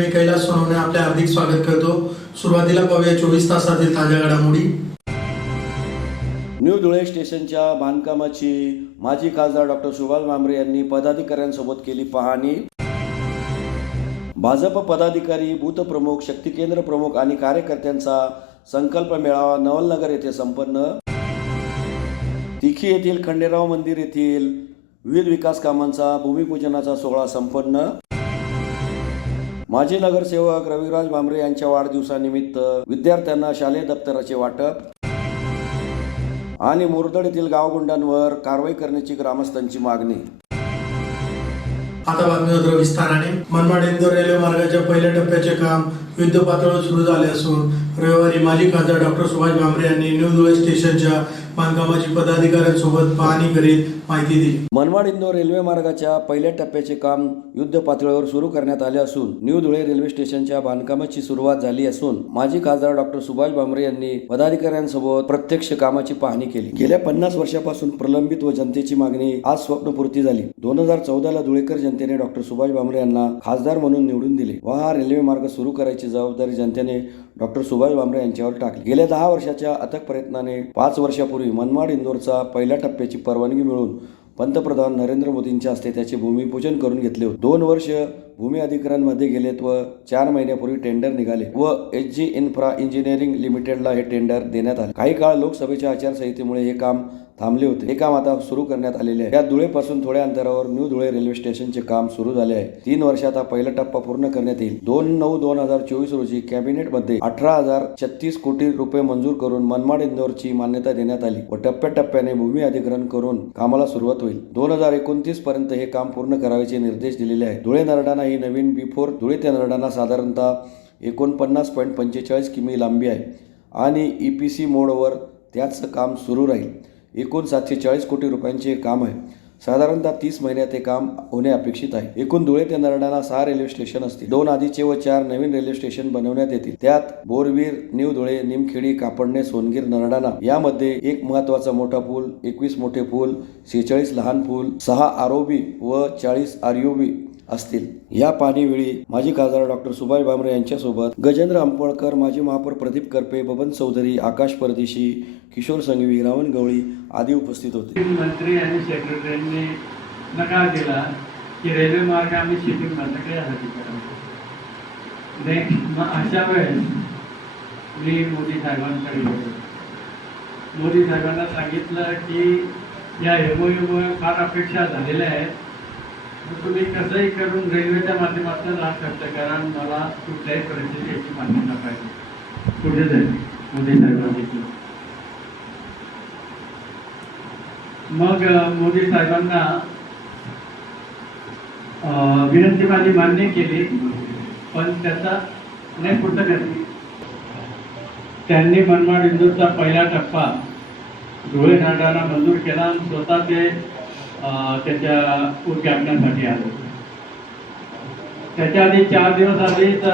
मी कैलास सोनवणे आपले हार्दिक स्वागत करतो। सुरुवातीला पाहूया 24 तासातील ताज्या घडामोडी। न्यू धुळे स्टेशनच्या बांधकामाची माजी खासदार डॉक्टर सुभाष भामरे यांनी पदाधिकाऱ्यांसोबत केली पाहणी। भाजप पदाधिकारी, बूथ प्रमुख, शक्ती केंद्र प्रमुख आणि कार्यकर्त्यांचा संकल्प मेळावा नवलनगर येथे संपन्न। तिखी येथील खंडेराव मंदिर येथील विविध विकास कामांचा भूमिपूजनाचा सोहळा संपन्न। माजी नगरसेवक रविराज भामरे यांच्या वाढदिवसानिमित्त विद्यार्थ्यांना शालेय दप्तराचे वाटप आणि मुरदड येथील गावगुंडांवर कारवाई करण्याची ग्रामस्थांची मागणी। आता बातमीपत्र विस्ताराने। मनमाड इंदोर रेल्वे मार्गाच्या पहिल्या टप्प्याचे काम युद्धपातळीवर सुरू झाले असून रविवारी माजी खासदार डॉक्टर सुभाष भामरे यांनी न्यू धुळे स्टेशनच्या बांधकामाची पदाधिकाऱ्यांसोबत पाहणी करीत माहिती दिली। मनमाड इंदोर रेल्वे मार्गाच्या पहिल्या टप्प्याचे काम युद्ध पातळीवर सुरू करण्यात आले असून न्यू धुळे रेल्वे स्टेशनच्या बांधकामाची सुरुवात झाली असून माजी खासदार डॉक्टर सुभाष भामरे यांनी पदाधिकाऱ्यांसोबत प्रत्यक्ष कामाची पाहणी केली। गेल्या 50 वर्षापासून प्रलंबित व जनतेची मागणी आज स्वप्नपूर्ती झाली। 2014 ला धुळेकर जनतेने डॉक्टर सुभाष भामरे यांना खासदार म्हणून निवडून दिले व हा रेल्वे मार्ग सुरू करायची जबाबदारी जनतेने डॉक्टर सुभाष भामरे यांच्यावर टाकली। गेल्या 10 वर्षाच्या अथक प्रयत्नाने 5 वर्षापूर्वी मनमाड इंदोरचा पहिल्या टप्प्याची परवानगी मिळून पंतप्रधान नरेंद्र मोदींच्या हस्ते त्याचे भूमिपूजन करून घेतले होते। 2 वर्ष भूमी अधिग्रहणमध्ये गेलेत व 4 महिन्यापूर्वी टेंडर निघाले व HG इन्फ्रा इंजिनिअरिंग लिमिटेडला हे टेंडर देण्यात आले। काही काळ लोकसभेच्या आचारसंहितेमुळे हे काम थांबले होते। हे काम आता सुरू करण्यात आलेले आहे। या धुळेपासून थोड्या अंतरावर न्यू धुळे रेल्वे स्टेशनचे काम सुरू झाले आहे। 3 वर्षात हा पहिला टप्पा पूर्ण करण्यात येईल। 2/9/2024 रोजी कॅबिनेटमध्ये 18,036 कोटी रुपये मंजूर करून मनमाड इंदोरची मान्यता देण्यात आली व टप्प्याटप्प्याने भूमी अधिग्रहण करून कामाला सुरुवात होईल। 2029 पर्यंत हे काम पूर्ण करायचे निर्देश दिलेले आहेत। धुळे नरडाणा ही नवीन B4 धुळे ते नरडाणा साधारणतः 49.45 किमी लांबी आहे आणि EPC मोडवर त्याचं काम सुरू राहील। एकूण 740 कोटी रुपयांचे काम आहे। साधारणतः 30 महिन्यात हे काम होणे अपेक्षित आहे। एकूण धुळे ते नरडाणा 6 रेल्वे स्टेशन असतील। 2 आधीचे व 4 नवीन रेल्वे स्टेशन बनवण्यात येतील। त्यात बोरवीर, न्यू धुळे, निमखेडी, कापडणे, सोनगीर, नरडाणा यामध्ये एक महत्त्वाचा मोठा पूल, 21 मोठे पूल, 46 लहान पूल, 6 ROB व 40 RUB असतील। या पाहणीवेळी माजी खासदार डॉक्टर सुभाष भामरे यांच्यासोबत गजेंद्र अंपळकर, माजी महापौर प्रदीप करपे, बबन चौधरी, आकाश परदेशी, किशोर संघवी, रावण गवळी आदी उपस्थित होते। मंत्री आणि सेक्रेटरींनी नकार दिला की रेल्वे मार्ग आम्ही शिपिंग बंद यासाठी करायचं। मग अशा वेळेस मी मोदी साहेबांकडे गेलो। मोदी साहेबांना सांगितलं की या MOU फार अपेक्षा झालेल्या आहेत, तुम्ही कसंही करून रेल्वेच्या माध्यमातून हा खर्च करा, मला कुठल्याही परिस्थितीत याची मान्यता पाहिजे। कुठे जाईल मोदी साहेबांनी। मग मोदी साहेबांना विनंती माझी मान्य केली, पण त्याचा नाही पूर्ण केली। त्यांनी मनमाड इंदोरचा पहिला टप्पा धुळे नरडाणा मंजूर केला आणि स्वतः ते त्याच्या उद्घाटनासाठी आले। त्याच्या आधी 4 दिवस आधीच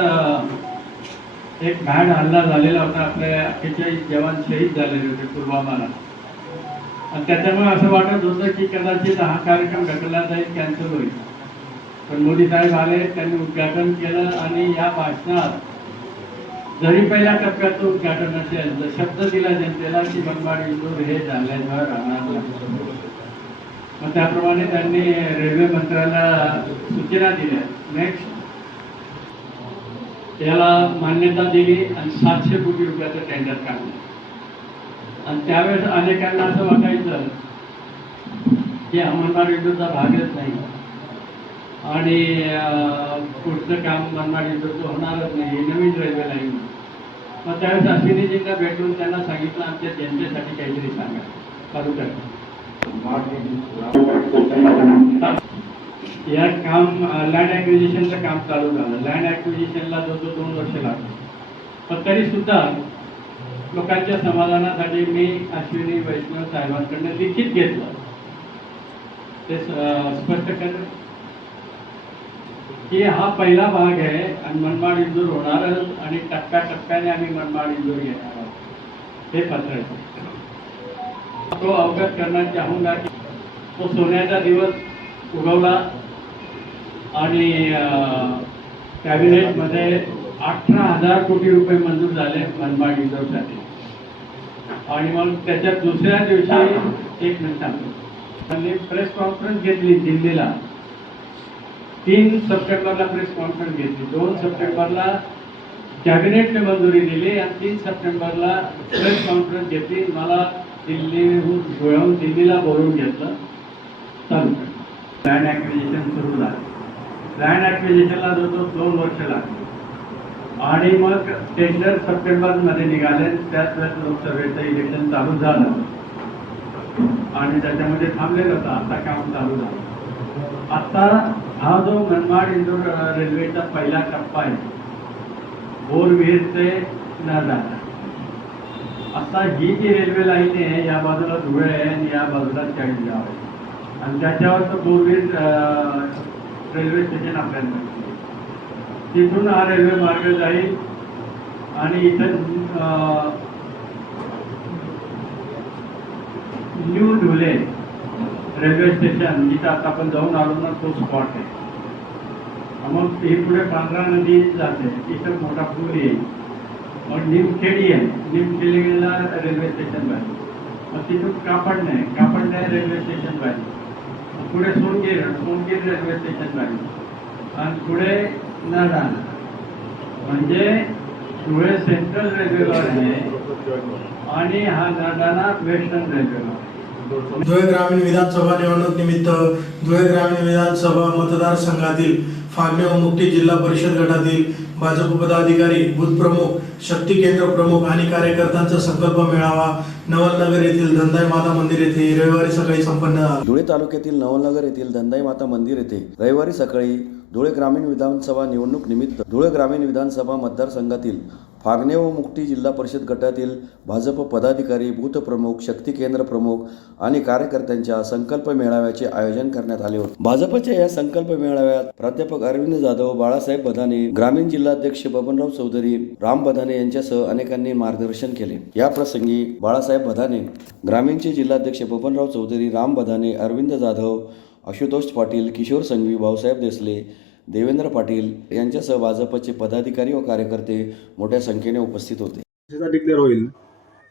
एक भ्याड हल्ला झालेला होता। आपले 48 जवान शहीद झालेले होते पुलवामाला आणि त्याच्यामुळे असं वाटत होतं की कदाचित हा कार्यक्रम ढकलला जाईल, कॅन्सल होईल। पण मोदी साहेब आले, त्यांनी उद्घाटन केलं आणि या भाषणात जरी पहिल्या टप्प्याचं उद्घाटन असेल तर शब्द दिला जनतेला की मनमाड इंदोर हे झाल्याशिवाय राहणार नाही। मग त्याप्रमाणे त्यांनी रेल्वे मंत्र्याला सूचना दिल्या, नेक्स्ट याला मान्यता दिली आणि 700 कोटी रुपयाचं टेंडर काढलं। आणि त्यावेळेस अनेकांना असं वाटायचं की मनमाड इंदोरचा भागच नाही आणि पुढचं काम मनमाड इंदोरचं होणारच नाही, नवीन रेल्वे लाईन। मग त्यावेळेस अश्विनीजींना भेटून त्यांना सांगितलं आमच्या जनतेसाठी काहीतरी सांगा, चालू करा। या काम लँड ॲक्विजिशनचं काम चालू झालं। लँड ॲक्विजिशनला 2 वर्ष लागले, पण तरी सुद्धा लोकांच्या समाधानासाठी मी अश्विनी वैष्णव साहेबांकडून लिखित घेतलं, ते स्पष्ट केलं की हा पहिला भाग आहे आणि मनमाड इंदोर होणारच आणि टप्प्याटप्प्याने आम्ही मनमाड इंदोर घेणार आहोत। हे पत्र तो अवगत करना चाहूंगा की तो सोन्याचा दिवस उगवला आणि कॅबिनेटमध्ये 18,000 कोटी रुपये मंजूर झाले मनमाड इंदोरसाठी. आणि मग त्याच्या दुसऱ्या दिवशी एक मिनिट त्यांनी प्रेस कॉन्फरन्स घेतली दिल्लीला. 3 सप्टेंबरला प्रेस कॉन्फरन्स घेतली, 2 सप्टेंबरला कॅबिनेटने मंजुरी दिली आणि 3 सप्टेंबरला प्रेस कॉन्फरन्स घेतली. मला दिल्लीहून धुळ्याहून दिल्लीला बोलवून घेतलं. चालू लँड ॲक्विजिशन सुरू झालं. लँड ॲक्विजिशनला जो 2 वर्ष लागली आणि मग टेंडर सप्टेंबरमध्ये निघाले. त्याच वेळेस लोकसभेचं इलेक्शन चालू झालं आणि त्याच्यामध्ये थांबलेलं होतं. आता काम चालू झालं. आता हा जो मनमाड इंदोर रेल्वेचा पहिला टप्पा आहे, बोरविहीर ते नरदाना. आता ही जी रेल्वे लाईन आहे, या बाजूला धुळे आहे आणि या बाजूला चाळीसगाव आहे आणि त्याच्यावर तर बोरविहीर रेल्वे स्टेशन आपल्याला मिळतं. तिथून हा रेल्वे मार्ग जाईल आणि इथं न्यू धुले रेल्वे स्टेशन जिथं आता आपण जाऊन आलो ना, तो स्पॉट आहे. मग ही पुढे पांढरा नदी जाते, तिथं मोठा पूल येईल. मग निमखेडी आहे, निमखेडीला रेल्वे स्टेशन पाहिजे. मग तिथून कापडणे रेल्वे स्टेशन पाहिजे. पुढे सोनगीर रेल्वे स्टेशन पाहिजे आणि पुढे नरदाना. म्हणजे धुळे सेंट्रल रेल्वेवर आहे आणि हा नरदाना वेस्टर्न रेल्वेवर आहे. धुळे ग्रामीण विधानसभा निवडणूक निमित्त धुळे ग्रामीण विधानसभा मतदारसंघातील फागणे व मुक्ती जिल्हा परिषद गटातील भाजप पदाधिकारी, बूथ प्रमुख, शक्ती केंद्र प्रमुख आणि कार्यकर्त्यांचा संकल्प मेळावा नवलनगर येथील धंदाई माता मंदिर येथे रविवारी सकाळी संपन्न झाला. धुळे तालुक्यातील नवलनगर येथील धंदाई माता मंदिर येथे रविवारी सकाळी धुळे ग्रामीण विधानसभा निवडणूक निमित्त धुळे ग्रामीण विधानसभा मतदारसंघातील फागणे व मुक्ती जिल्हा परिषद गटातील भाजप पदाधिकारी, बूथ प्रमुख, शक्ती केंद्र प्रमुख आणि कार्यकर्त्यांच्या संकल्प मेळाव्याचे आयोजन करण्यात आले होते. भाजपच्या या संकल्प मेळाव्यात प्राध्यापक अरविंद जाधव, बाळासाहेब बधाने, ग्रामीण जिल्हाध्यक्ष बबनराव चौधरी, राम बधाने यांच्यासह अनेकांनी मार्गदर्शन केले. या प्रसंगी बाळासाहेब बधाने, ग्रामीणचे जिल्हाध्यक्ष बबनराव चौधरी, राम बधाने, अरविंद जाधव, आशुतोष पाटील, किशोर संघवी, भाऊसाहेब देसले, देवेंद्र पाटील यांच्यासह भाजपचे पदाधिकारी व कार्यकर्ते मोठ्या संख्येने उपस्थित होते. डिक्लेअर होईल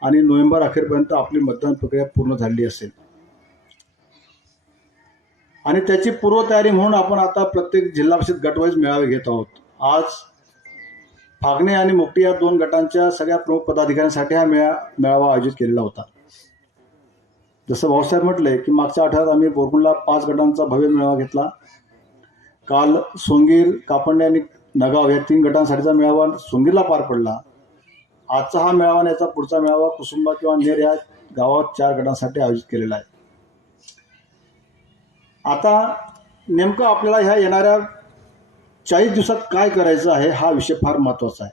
आणि नोव्हेंबर अखेरपर्यंत आपली मतदान प्रक्रिया पूर्ण झाली असेल आणि त्याची पूर्वतयारी म्हणून आपण आता प्रत्येक जिल्हा परिषद गटवाईज मेळावे घेत आहोत. आज फागणे आणि मुक्ती या 2 गटांच्या सगळ्या प्रमुख पदाधिकाऱ्यांसाठी हा मेळावा आयोजित केलेला होता. जसं भाऊसाहेब म्हटले की मागच्या आठवड्यात आम्ही बोरकुंडला 5 गटांचा भव्य मेळावा घेतला. काल सोंगीर, कापडणे आणि नगाव या 3 गटांसाठीचा मेळावा सोंगीरला पार पडला. आजचा हा मेळावा आणि याचा पुढचा मेळावा कुसुंबा किंवा नेर या गावात 4 गटांसाठी आयोजित केलेला आहे. आता नेमकं आपल्याला ह्या येणाऱ्या 40 दिवसात काय करायचं आहे हा विषय फार महत्त्वाचा आहे.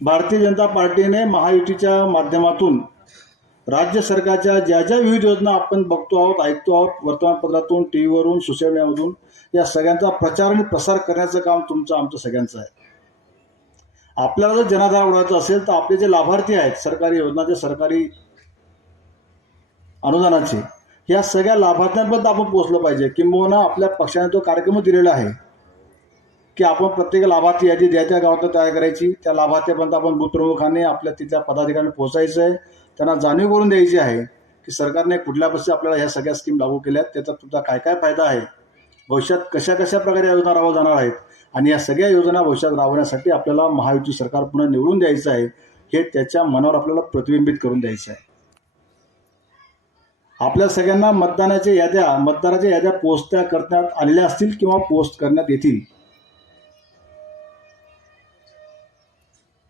भारतीय जनता पार्टीने महायुतीच्या माध्यमातून राज्य सरकारच्या ज्या ज्या विविध योजना आपण बघतो आहोत, ऐकतो आहोत, वर्तमानपत्रातून, टी व्हीवरून, सोशल मीडियामधून, या सगळ्यांचा प्रचार आणि प्रसार करण्याचं काम आमचं सगळ्यांचं आहे. आपल्याला जर जनाधार वाढवायचा असेल तर आपले जे लाभार्थी आहेत सरकारी योजनाचे, सरकारी अनुदानाचे, या सगळ्या लाभार्थ्यांपर्यंत आपण पोहोचलं पाहिजे. किंबहुना आपल्या पक्षाने तो कार्यक्रम दिलेला आहे की आपण प्रत्येक लाभार्थी यादी ज्या त्या गावात तयार करायची, त्या लाभार्थ्यापर्यंत आपण बूथ प्रमुखांनी आपल्या तिथल्या पदाधिकाऱ्यांनी पोहोचायचं आहे. त्यांना जाणीव करून द्यायची आहे की सरकारने कुठल्या वर्षी आपल्याला ह्या सगळ्या स्कीम लागू केल्या आहेत, त्याचा तुमचा काय काय फायदा आहे, भविष्यात कशा कशा प्रकारे योजना राबवल्या जाणार आहेत आणि या सगळ्या योजना भविष्यात राबवण्यासाठी आपल्याला महायुती सरकार पुन्हा निवडून द्यायचं आहे, हे त्याच्या मनावर आपल्याला प्रतिबिंबित करून द्यायचं आहे. आपल्या सगळ्यांना मतदानाच्या याद्या पोस्ट करण्यात आलेल्या असतील किंवा पोस्ट करण्यात येतील.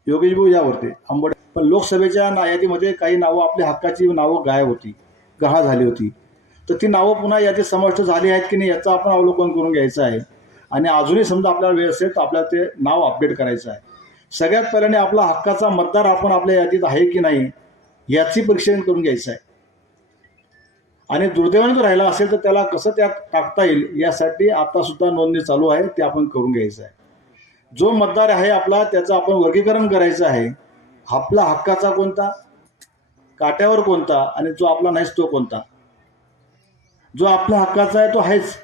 योगेश भाऊ यावरती आंबोडे, पण लोकसभेच्या यादीमध्ये काही नावं, आपल्या हक्काची नावं गायब होती, गहाळ झाली होती. तर ती नावं पुन्हा यादीत समाविष्ट झाली आहेत की नाही याचं आपण अवलोकन करून घ्यायचं आहे. आणि अजूनही समजा आपल्याला वेळ असेल तर आपल्याला ते नाव अपडेट करायचं आहे. सगळ्यात पहिल्याने आपला हक्काचा मतदार आपण आपल्या यादीत आहे की नाही याची परीक्षण करून घ्यायचं आहे. आणि दुर्दैवाने जर राहिला असेल तर त्याला कसं त्यात टाकता येईल यासाठी आतासुद्धा नोंदणी चालू आहे, ते आपण करून घ्यायचं आहे. जो मतदार आहे आपला त्याचं आपण वर्गीकरण करायचं आहे. आपला हक्काचा कोणता, काट्यावर कोणता आणि जो आपला नाहीच तो कोणता. जो आपल्या हक्काचा आहे तो आहेच,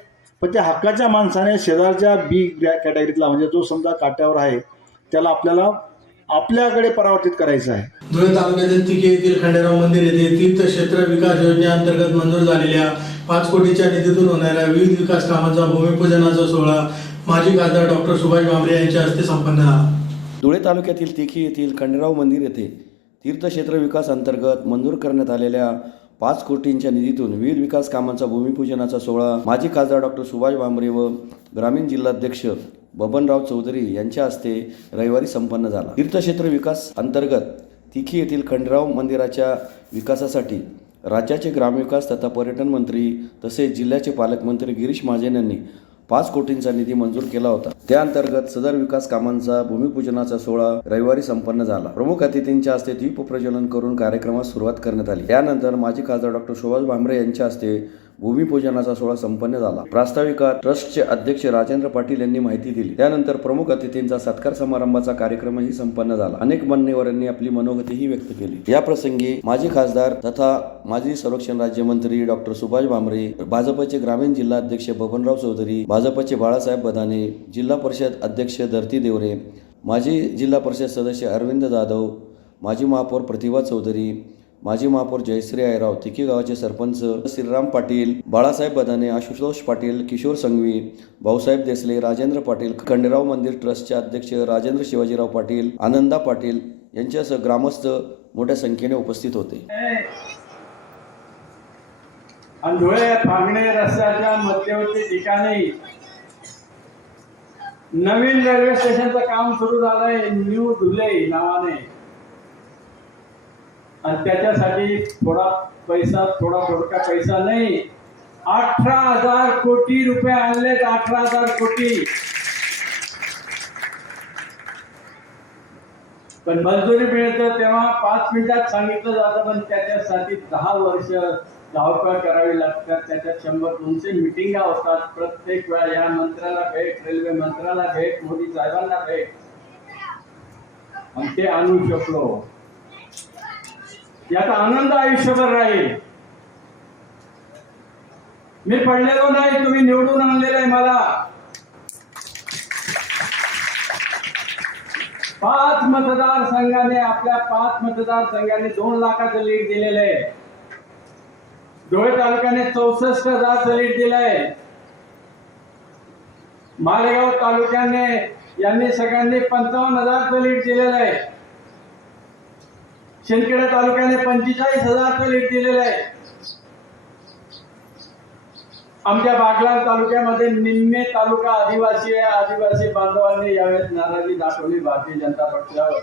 पण त्या हक्काच्या माणसाने शेजारच्या बी कॅटेगरीतला म्हणजे जो समजा काट्यावर आहे त्याला आपल्याला आपल्याकडे परावर्तित करायचं आहे. धुळे तालुक्यातील तिके येथील खंडेराव मंदिर येथे तीर्थक्षेत्र विकास योजनेअंतर्गत मंजूर झालेल्या 5 कोटीच्या निधीतून होणाऱ्या विविध विकास कामांचा भूमिपूजनाचा सोहळा माजी खासदार डॉक्टर सुभाष भामरे यांच्या हस्ते संपन्न झाला. धुळे तालुक्यातील तिखी येथील खंडेराव मंदिर येथे तीर्थक्षेत्र विकास अंतर्गत मंजूर करण्यात आलेल्या 5 कोटींच्या निधीतून विविध विकास कामांचा भूमिपूजनाचा सोहळा माजी खासदार डॉक्टर सुभाष भामरे व ग्रामीण जिल्हाध्यक्ष बबनराव चौधरी यांच्या हस्ते रविवारी संपन्न झाला. तीर्थक्षेत्र विकास अंतर्गत तिखी येथील खंडेराव मंदिराच्या विकासासाठी राज्याचे ग्रामविकास तथा पर्यटन मंत्री तसेच जिल्ह्याचे पालकमंत्री गिरीश महाजन यांनी 5 कोटींचा निधी मंजूर केला होता. त्याअंतर्गत सदर विकास कामांचा भूमिपूजनाचा सोहळा रविवारी संपन्न झाला. प्रमुख अतिथींच्या हस्ते दीप प्रज्वलन करून कार्यक्रमास सुरुवात करण्यात आली. त्यानंतर माजी खासदार डॉक्टर सुभाष भामरे यांच्या हस्ते भूमिपूजनाचा सोहळा संपन्न झाला. प्रास्ताविकात ट्रस्टचे अध्यक्ष राजेंद्र पाटील यांनी माहिती दिली. त्यानंतर प्रमुख अतिथींचा सत्कार समारंभाचा कार्यक्रमही संपन्न झाला. अनेक मान्यवरांनी आपली मनोगतीही व्यक्त केली. या प्रसंगी माजी खासदार तथा माजी संरक्षण राज्यमंत्री डॉक्टर सुभाष भामरे, भाजपचे ग्रामीण जिल्हाध्यक्ष बबनराव चौधरी, भाजपचे बाळासाहेब बदाने, जिल्हा परिषद अध्यक्ष धरती देवरे, माजी जिल्हा परिषद सदस्य अरविंद जाधव, माजी महापौर प्रतिभा चौधरी, माजी महापौर जयश्री आयराव, तिकी गावाचे सरपंच श्रीराम पाटील, बाळासाहेब बदाने, आशुतोष पाटील, किशोर संघवी, भाऊसाहेब देसले, राजेंद्र पाटील, खंडेराव मंदिर ट्रस्टचे अध्यक्ष राजेंद्र शिवाजीराव पाटील, आनंदा पाटील यांच्यासह ग्रामस्थ मोठ्या संख्येने उपस्थित होते. धुळे फागणे रस्त्याच्या मध्यवर्ती ठिकाणी नवीन रेल्वे स्टेशनचं काम सुरू झालंय न्यू धुळे नावाने, आणि त्याच्यासाठी थोडा थोडका पैसा नाही, 18,000 कोटी रुपये आणलेत. 18,000 कोटी. पण मंजुरी मिळतं तेव्हा 5 मिनिटात सांगितलं जातं, पण त्याच्यासाठी 10 वर्ष धावपळ करावी लागतात. त्याच्यात 100-200 मिटिंगा होतात. प्रत्येक वेळा या मंत्र्याला भेट, रेल्वे मंत्र्याला भेट, मोदी साहेबांना भेट, आणि ते आणू शकलो. याचा आनंद आयुष्यभर राहील. मी पडलेलो नाही, तुम्ही निवडून आणलेलं आहे मला. 5 मतदारसंघाने, आपल्या 5 मतदारसंघाने 2 लाखाचं लीड दिलेलं आहे. धुळे तालुक्याने 64,000चं लीड दिलंय. मालेगाव तालुक्याने यांनी सगळ्यांनी 55,000चं लीड दिलेलं आहे. शिंदखेडा तालुक्याने 45,000चं लीड दिलेलं आहे. आमच्या बागलाण तालुक्यामध्ये निम्मे तालुका आदिवासी आहे. आदिवासी बांधवांनी यावेळेस नाराजी दाखवली भारतीय जनता पक्षावर.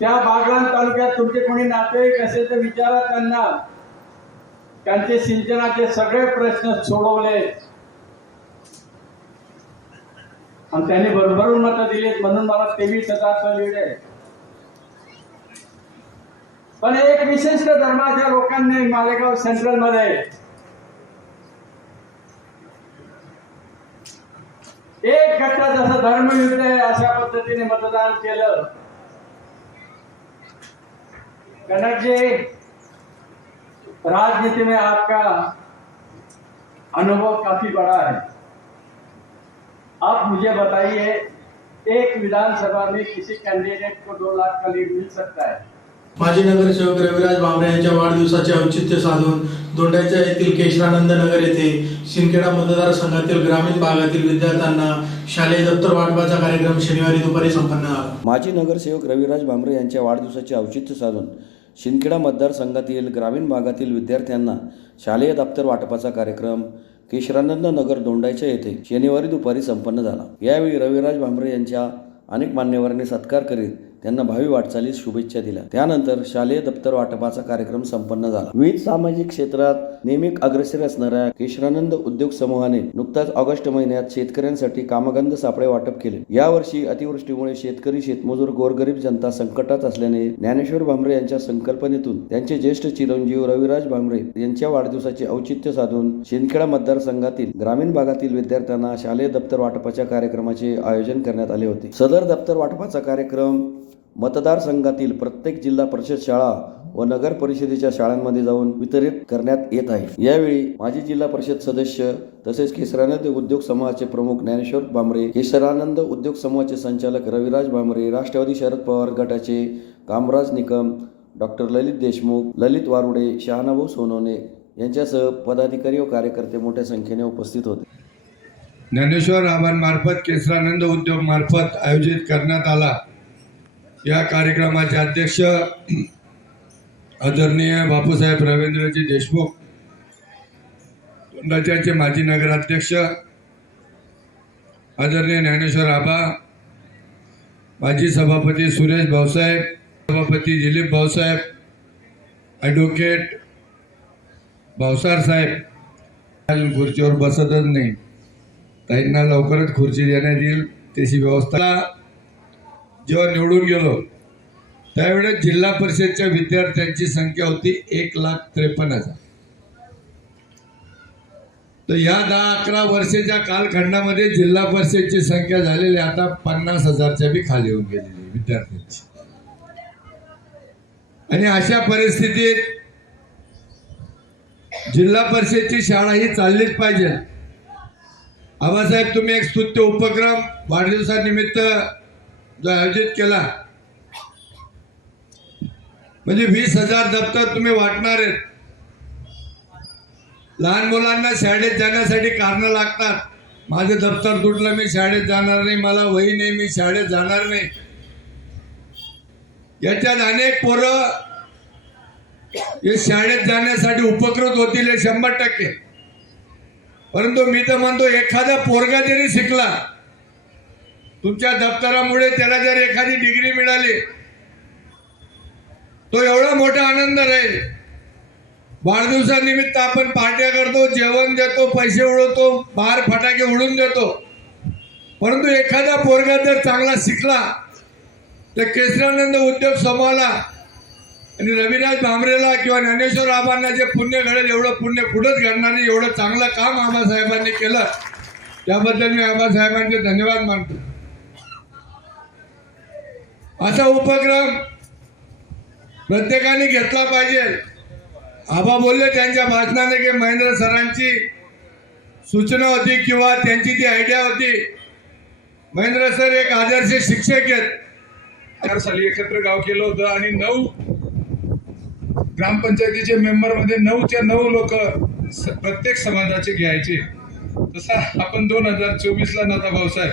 त्या बागलाण तालुक्यात तुमचे कोणी नातेवाईक असेल तर विचारा त्यांना. त्यांचे सिंचनाचे सगळे प्रश्न सोडवले आणि त्यांनी भरभरून मतं दिलीत, म्हणून मला 23,000चं लीड आहे. पण एक विशिष्ट धर्माच्या लोकांनी मालेगाव सेंट्रल मध्ये एक गट्टा जसं धर्मयुद्ध आहे अशा पद्धतीने मतदान केलं. कनक जी, राजनीति में आपका अनुभव काफी बड़ा है. आप मुझे बताइए, एक विधानसभा में किसी कैंडिडेट को 2 लाख का लीड मिल सकता है? माजी नगरसेवक रविराज भामरे यांच्या वाढदिवसाचे औचित्य साधून दोंडाईच्या येथील केशरानंद नगर येथे शिंदखेडा मतदारसंघातील ग्रामीण भागातील विद्यार्थ्यांना शालेय दप्तर वाटपाचा कार्यक्रम शनिवारी दुपारी संपन्न झाला. माजी नगरसेवक रविराज भामरे यांच्या वाढदिवसाचे औचित्य साधून शिंदखेडा मतदारसंघातील ग्रामीण भागातील विद्यार्थ्यांना शालेय दप्तर वाटपाचा कार्यक्रम केशरानंद नगर दोंडाईच्या येथे शनिवारी दुपारी संपन्न झाला. यावेळी रविराज भामरे यांच्या अनेक मान्यवरांनी सत्कार करीत त्यांना भावी वाटचालीस शुभेच्छा दिल्या. त्यानंतर शालेय दप्तर वाटपाचा कार्यक्रम संपन्न झाला. विविध सामाजिक क्षेत्रात नेहमी अग्रेसर असणाऱ्या केशरानंद उद्योग समूहाने नुकताच ऑगस्ट महिन्यात शेतकऱ्यांसाठी कामगंध सापळे वाटप केले. यावर्षी अतिवृष्टीमुळे शेतकरी, शेतमजूर, गोरगरीब जनता संकटात असल्याने ज्ञानेश्वर भामरे यांच्या संकल्पनेतून त्यांचे ज्येष्ठ चिरंजीव रविराज भामरे यांच्या वाढदिवसाचे औचित्य साधून शिंदखेडा मतदारसंघातील ग्रामीण भागातील विद्यार्थ्यांना शालेय दप्तर वाटपाच्या कार्यक्रमाचे आयोजन करण्यात आले होते. सदर दप्तर वाटपाचा कार्यक्रम मतदारसंघातील प्रत्येक जिल्हा परिषद शाळा व नगर परिषदेच्या शाळांमध्ये जाऊन वितरित करण्यात येत आहे। यावेळी माजी जिल्हा परिषद सदस्य तसेच केसरानंद उद्योग समूहाचे प्रमुख ज्ञानेश्वर भामरे, केसरानंद उद्योग समूहाचे संचालक रविराज भामरे, राष्ट्रवादी शरद पवार गटाचे कामराज निकम, डॉक्टर ललित देशमुख, ललित वारुडे, शहानाभाऊ सोनवणे यांच्यासह पदाधिकारी व कार्यकर्ते मोठ्या संख्येने उपस्थित होते। ज्ञानेश्वर आबांमार्फत केसरानंद उद्योग मार्फत आयोजित करण्यात आला। या कार्यक्रमाचे अध्यक्ष आदरणीय बापूसाहेब रवींद्रजी देशमुख, राज्याचे माजी नगराध्यक्ष आदरणीय ज्ञानेश्वर आबा, माजी सभापती सुरेश भाऊसाहेब, सभापती दिलीप भाऊसाहेब, ॲडव्होकेट भाऊसार साहेब खुर्चीवर बसतच नाही, ताईंना लवकरच खुर्ची देण्यात येईल त्याची व्यवस्था। जेव्हा निवडून गेलो त्यावेळेस जिल्हा परिषदच्या विद्यार्थ्यांची संख्या होती 1,53,000। तर या 10-11 वर्षाच्या कालखंडामध्ये जिल्हा परिषदची संख्या झालेली आता 50,000च्या बी खाली होऊन गेलेली विद्यार्थ्यांची। आणि अशा परिस्थितीत जिल्हा परिषदची शाळा ही चाललीच पाहिजे। आबासाहेब, तुम्ही एक स्तुत्य उपक्रम वाढदिवसानिमित्त जो आयोजित केला, म्हणजे 20,000 दप्तर तुम्ही वाटणार आहेत। लहान मुलांना शाळेत जाण्यासाठी कारण लागतात, माझे दप्तर तुटलं मी शाळेत जाणार नाही, मला वही नाही मी शाळेत जाणार नाही। याच्यात अनेक पोरं हे शाळेत जाण्यासाठी उपकृत होतील, 100%। परंतु मी तर म्हणतो एखादा पोरगा जरी शिकला, तुमच्या दप्तरामुळे त्याला जर एखादी डिग्री मिळाली, तो एवढा मोठा आनंद राहील। वाढदिवसानिमित्त आपण पार्ट्या करतो, जेवण देतो, पैसे उडवतो, बाहेर फटाके उडून देतो, परंतु एखादा पोरगा जर चांगला शिकला तर केसरानंद उद्योग समूहाला आणि रविराज भामरेला किंवा ज्ञानेश्वर आबांना जे पुण्य घडेल, एवढं पुण्य पुढंच घडणार नाही। एवढं चांगलं काम आबासाहेबांनी केलं, त्याबद्दल मी आबासाहेबांचे धन्यवाद मानतो। असा उपक्रम प्रत्येकाने घेतला पाहिजे। आबा बोलले त्यांच्या भाषणाने की महेंद्र सरांची सूचना होती किंवा त्यांची जी आयडिया होती। महेंद्र सर एक आदर्श शिक्षक आहेत। 4 साली एकत्र गाव केलं होतं आणि 9 ग्रामपंचायतीचे मेंबर मध्ये 9च्या 9 लोक प्रत्येक समाजाचे घ्यायचे। तसा आपण 2024ला नाता भाऊसाहेब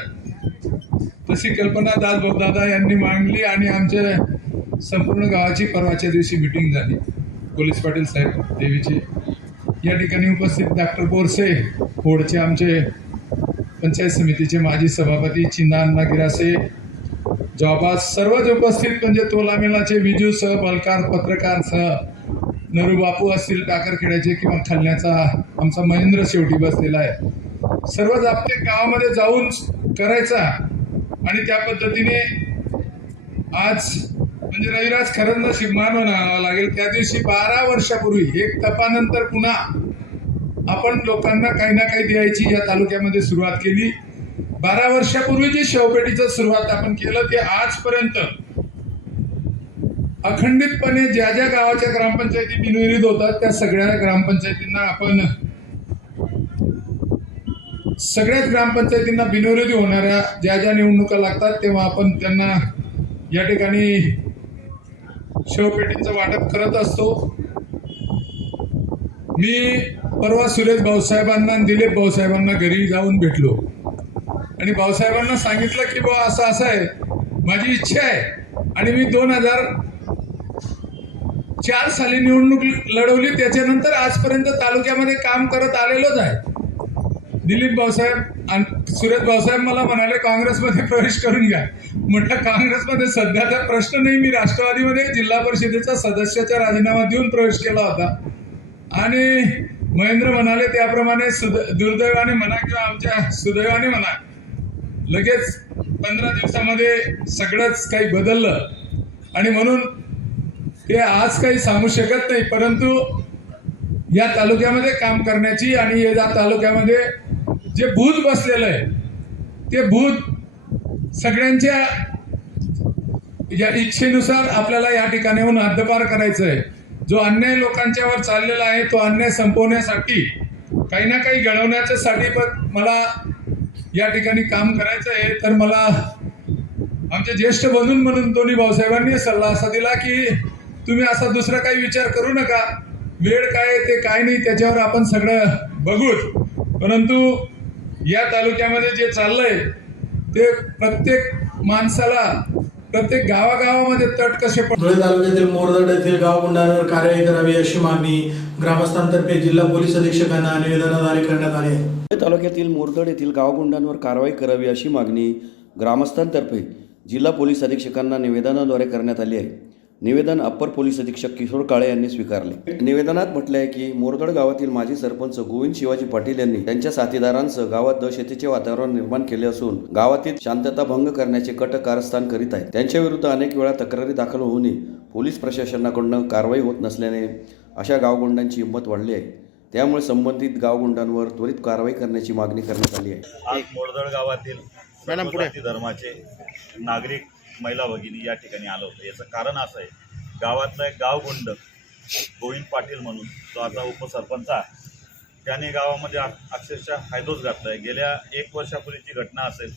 तशी कल्पना दादा यांनी मांडली आणि आमच्या संपूर्ण गावाची परवाच्या दिवशी मीटिंग झाली। पोलीस पाटील साहेब देवीचे या ठिकाणी उपस्थित, डॉक्टर बोरसे फोडचे आमचे पंचायत समितीचे माजी सभापती, चिन्नाअण्णा गिरासे, जॉबाज सर्वच उपस्थित, म्हणजे तोलामेलाचे विजूसह, बलकार, पत्रकारसह, नरू बापू असतील टाकरखेड्याचे किंवा खालण्याचा आमचा महेंद्र शेवटी बसलेला आहे। सर्वच आपल्या गावामध्ये जाऊन करायचा आणि त्या पद्धतीने आज म्हणजे रविराज खरंच नशीबवान म्हणावं लागेल। त्या दिवशी 12 वर्षापूर्वी एक तपानंतर पुन्हा आपण लोकांना काही ना काही द्यायची या तालुक्यामध्ये सुरुवात केली। 12 वर्षापूर्वी जी शेवपेटीचं सुरुवात आपण केलं ते आजपर्यंत अखंडितपणे ज्या ज्या गावाच्या ग्रामपंचायती बिनविरोध होतात त्या सगळ्या ग्रामपंचायतींना आपण सगळ्याच ग्रामपंचायतींना बिनविरोधी होणाऱ्या ज्या ज्या निवडणुका लागतात तेव्हा आपण त्यांना या ठिकाणी शेवपेटीचं वाटप करत असतो। मी परवा सुरेश भाऊसाहेबांना आणि दिलीप भाऊसाहेबांना घरी जाऊन भेटलो आणि भाऊसाहेबांना सांगितलं की बा असं आहे, माझी इच्छा आहे आणि मी 2004 साली निवडणूक लढवली, त्याच्यानंतर आजपर्यंत तालुक्यामध्ये काम करत आलेलोच आहे। दिलीप भाऊसाहेब आणि सुरेश भाऊसाहेब मला म्हणाले काँग्रेसमध्ये प्रवेश करून घ्या। म्हटलं काँग्रेसमध्ये सध्याचा प्रश्न नाही, मी राष्ट्रवादीमध्ये जिल्हा परिषदेचा सदस्याचा राजीनामा देऊन प्रवेश केला होता। आणि महेंद्र म्हणाले त्याप्रमाणे दुर्दैवाने म्हणा किंवा आमच्या सुदैवाने म्हणा, लगेच 15 दिवसामध्ये सगळंच काही बदललं आणि म्हणून ते आज काही सांगू शकत नाही, परंतु या तालुक्यामध्ये काम करण्याची आणि या तालुक्यामध्ये जे भूत बसलेलं आहे ते भूत सगळ्यांच्या या इच्छेनुसार आपल्याला या ठिकाणाहून हद्दपार करायचं आहे. जो अन्याय लोकांच्यावर चाललेला आहे तो अन्याय संपवण्यासाठी काही ना काही घडवण्याच्यासाठी पण मला या ठिकाणी काम करायचं आहे. तर मला आमचे ज्येष्ठ बंधू म्हणून दोन्ही भाऊसाहेबांनी सल्ला असा दिला की तुम्ही असा दुसरा काही विचार करू नका, वेळ काय ते काय नाही त्याच्यावर आपण सगळं बघूच, परंतु या तालुक्यामध्ये जे चाललंय ते प्रत्येक माणसाला प्रत्येक गावागावामध्ये तट कसे धुळे तालुक्यातील मोरदड येथील गावगुंडांवर कारवाई करावी अशी मागणी ग्रामस्थांतर्फे जिल्हा पोलीस अधीक्षकांना निवेदनाद्वारे करण्यात आली आहे. धुळे तालुक्यातील मोरदड येथील गावगुंडांवर कारवाई करावी अशी मागणी ग्रामस्थांतर्फे जिल्हा पोलीस अधीक्षकांना निवेदनाद्वारे करण्यात आली आहे. निवेदन अप्पर पोलीस अधीक्षक किशोर काळे यांनी स्वीकारले. निवेदनात म्हटले आहे की मोरदड गावातील माजी सरपंच गोविंद शिवाजी पाटील यांनी त्यांच्या साथीदारांसह गावात दहशतीचे वातावरण निर्माण केले असून गावातील शांतता भंग करण्याचे कट कारस्थान करीत आहेत. त्यांच्या विरुद्ध अनेक वेळा तक्रारी दाखल होऊनही पोलीस प्रशासनाकडून कारवाई होत नसल्याने अशा गावगुंडांची हिंमत वाढली आहे. त्यामुळे संबंधित गावगुंडांवर त्वरित कारवाई करण्याची मागणी करण्यात आली आहे. आज मोरदड गावातील सर्व धर्माचे नागरिक महिला भगिनी या ठिकाणी आलो होतो. याचं कारण असं आहे, गावातला एक गावगुंड गोविंद पाटील म्हणून तो आता उपसरपंच आहे, त्याने गावामध्ये अक्षरशः हायदोस घातला आहे. गेल्या 1 वर्षापूर्वीची घटना असेल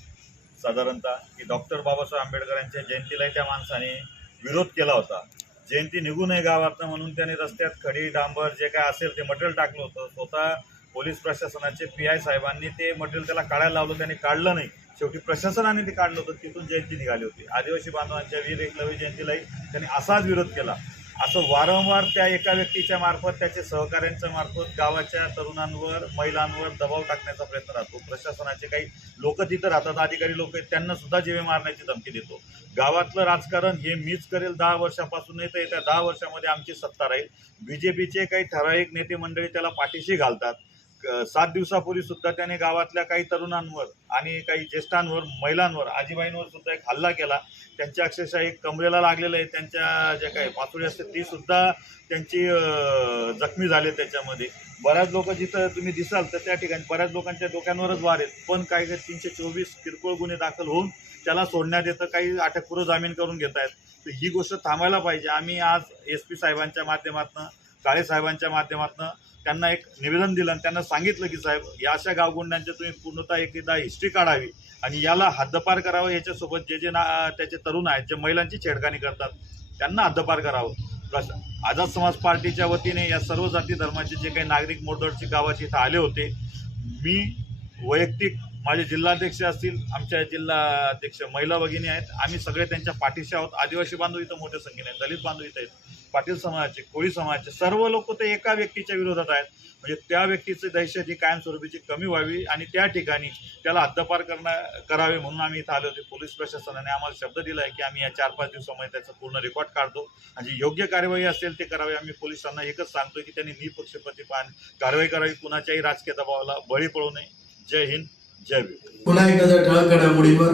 साधारणतः की डॉक्टर बाबासाहेब आंबेडकरांच्या जयंतीलाही त्या माणसाने विरोध केला होता. जयंती निघू नये गावातनं म्हणून त्याने रस्त्यात खडी डांबर जे काय असेल ते मटेरियल टाकलं होतं. स्वतः पोलीस प्रशासनाचे PI साहेबांनी ते मटेरियल त्याला काढायला लावलं, त्याने काढलं नाही. शेवटी प्रशासनाने ते काढलं होतं. तिथून जयंती निघाली होती. आदिवासी बांधवांच्या वीर एकलव्य जयंतीलाही त्यांनी असाच विरोध केला. असं वारंवार त्या एका व्यक्तीच्या मार्फत त्याचे सहकाऱ्यांच्या मार्फत गावाच्या तरुणांवर महिलांवर दबाव टाकण्याचा प्रयत्न राहतो. प्रशासनाचे काही लोक तिथं राहतात, अधिकारी लोक आहेत, त्यांना सुद्धा जीवे मारण्याची धमकी देतो. गावातलं राजकारण हे मीच करेल 10 वर्षापासून, नाही तर येत्या 10 वर्षामध्ये आमची सत्ता राहील. BJPचे काही ठराविक नेते मंडळी त्याला पाठीशी घालतात. 7 दिवसापूर्वी सुद्धा त्याने गावातल्या काही तरुणांवर आणि काही ज्येष्ठांवर, महिलांवर, आजीबाईंवर सुद्धा एक हल्ला केला. त्यांच्या अक्षरशः एक कमरेला लागलेलं आहे. त्यांच्या ज्या काही पातळी असते ती सुद्धा त्यांची जखमी झाले. त्याच्यामध्ये बऱ्याच लोक जिथं तुम्ही दिसाल तर त्या ठिकाणी बऱ्याच लोकांच्या डोक्यांवरच वार आहेत. पण काही 324 किरकोळ गुन्हे दाखल होऊन त्याला सोडण्यात येतं, काही अटकपूर्व जामीन करून घेत आहेत. तर ही गोष्ट थांबायला पाहिजे. आम्ही आज SP साहेबांच्या माध्यमातून, काळे साहेबांच्या माध्यमातून त्यांना एक निवेदन दिलं आणि त्यांना सांगितलं की साहेब, या अशा गावगुंडांच्या तुम्ही पूर्णतः एकदा हिस्ट्री काढावी आणि याला हद्दपार करावं. याच्यासोबत जे त्याचे तरुण आहेत, जे महिलांची छेडखानी करतात, त्यांना हद्दपार करावं. आझाद समाज पार्टीच्या वतीने या सर्व जाती धर्माचे जे काही नागरिक मोरदडची गावाचे इथं आले होते, मी वैयक्तिक, माझे जिल्हाध्यक्ष असतील, आमच्या जिल्हाध्यक्ष महिला भगिनी आहेत, आम्ही सगळे त्यांच्या पाठीशी आहोत. आदिवासी बांधव इथं मोठ्या संख्येने आहेत, दलित बांधव इथं आहेत, पाटील समाजाचे, कोळी समाजाचे, सर्व लोक ते एका व्यक्तीच्या विरोधात आहेत. म्हणजे त्या व्यक्तीची दहशत ही कायमस्वरूपीची कमी व्हावी आणि त्या ठिकाणी त्याला हद्दपार करावे म्हणून आम्ही इथं आले होते. पोलीस प्रशासनाने आम्हाला शब्द दिला आहे की आम्ही या 4-5 दिवसामध्ये त्याचं पूर्ण रेकॉर्ड काढतो आणि जी योग्य कार्यवाही असेल ते करावी. आम्ही पोलिसांना एकच सांगतो की त्यांनी निपक्षपातीपणे कारवाई करावी, कुणाच्याही राजकीय दबावाला बळी पडू नये. जय हिंद, जय भीम. पुन्हा एकदा जर ठळक घडामोडीवर.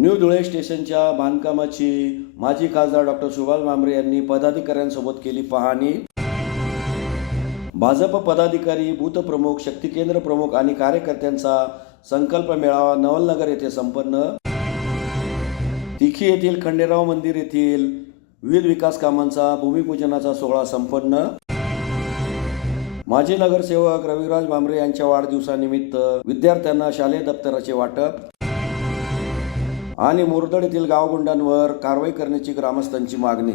न्यू धुळे स्टेशनच्या बांधकामाची माजी खासदार डॉक्टर सुभाष भामरे यांनी पदाधिकाऱ्यांसोबत केली पाहणी. भाजप पदाधिकारी, बूथ प्रमुख, शक्ती केंद्र प्रमुख आणि कार्यकर्त्यांचा संकल्प मेळावा नवलनगर येथे संपन्न. तिखी येथील खंडेराव मंदिर येथील विविध विकास कामांचा भूमिपूजनाचा सोहळा संपन्न. माजी नगरसेवक रविराज भामरे यांच्या वाढदिवसानिमित्त विद्यार्थ्यांना शालेय दप्तराचे वाटप. आणि मोरदड येथील गावगुंडांवर कारवाई करण्याची ग्रामस्थांची मागणी.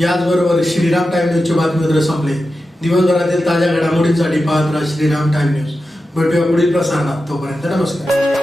याचबरोबर श्रीराम टाइम न्यूजचे बातमीपत्र संपले. दिवसभरातील ताज्या घडामोडींसाठी पाहत राहा श्रीराम टाइम न्यूज. भेटूया पुढील प्रसारणात. तोपर्यंत नमस्कार.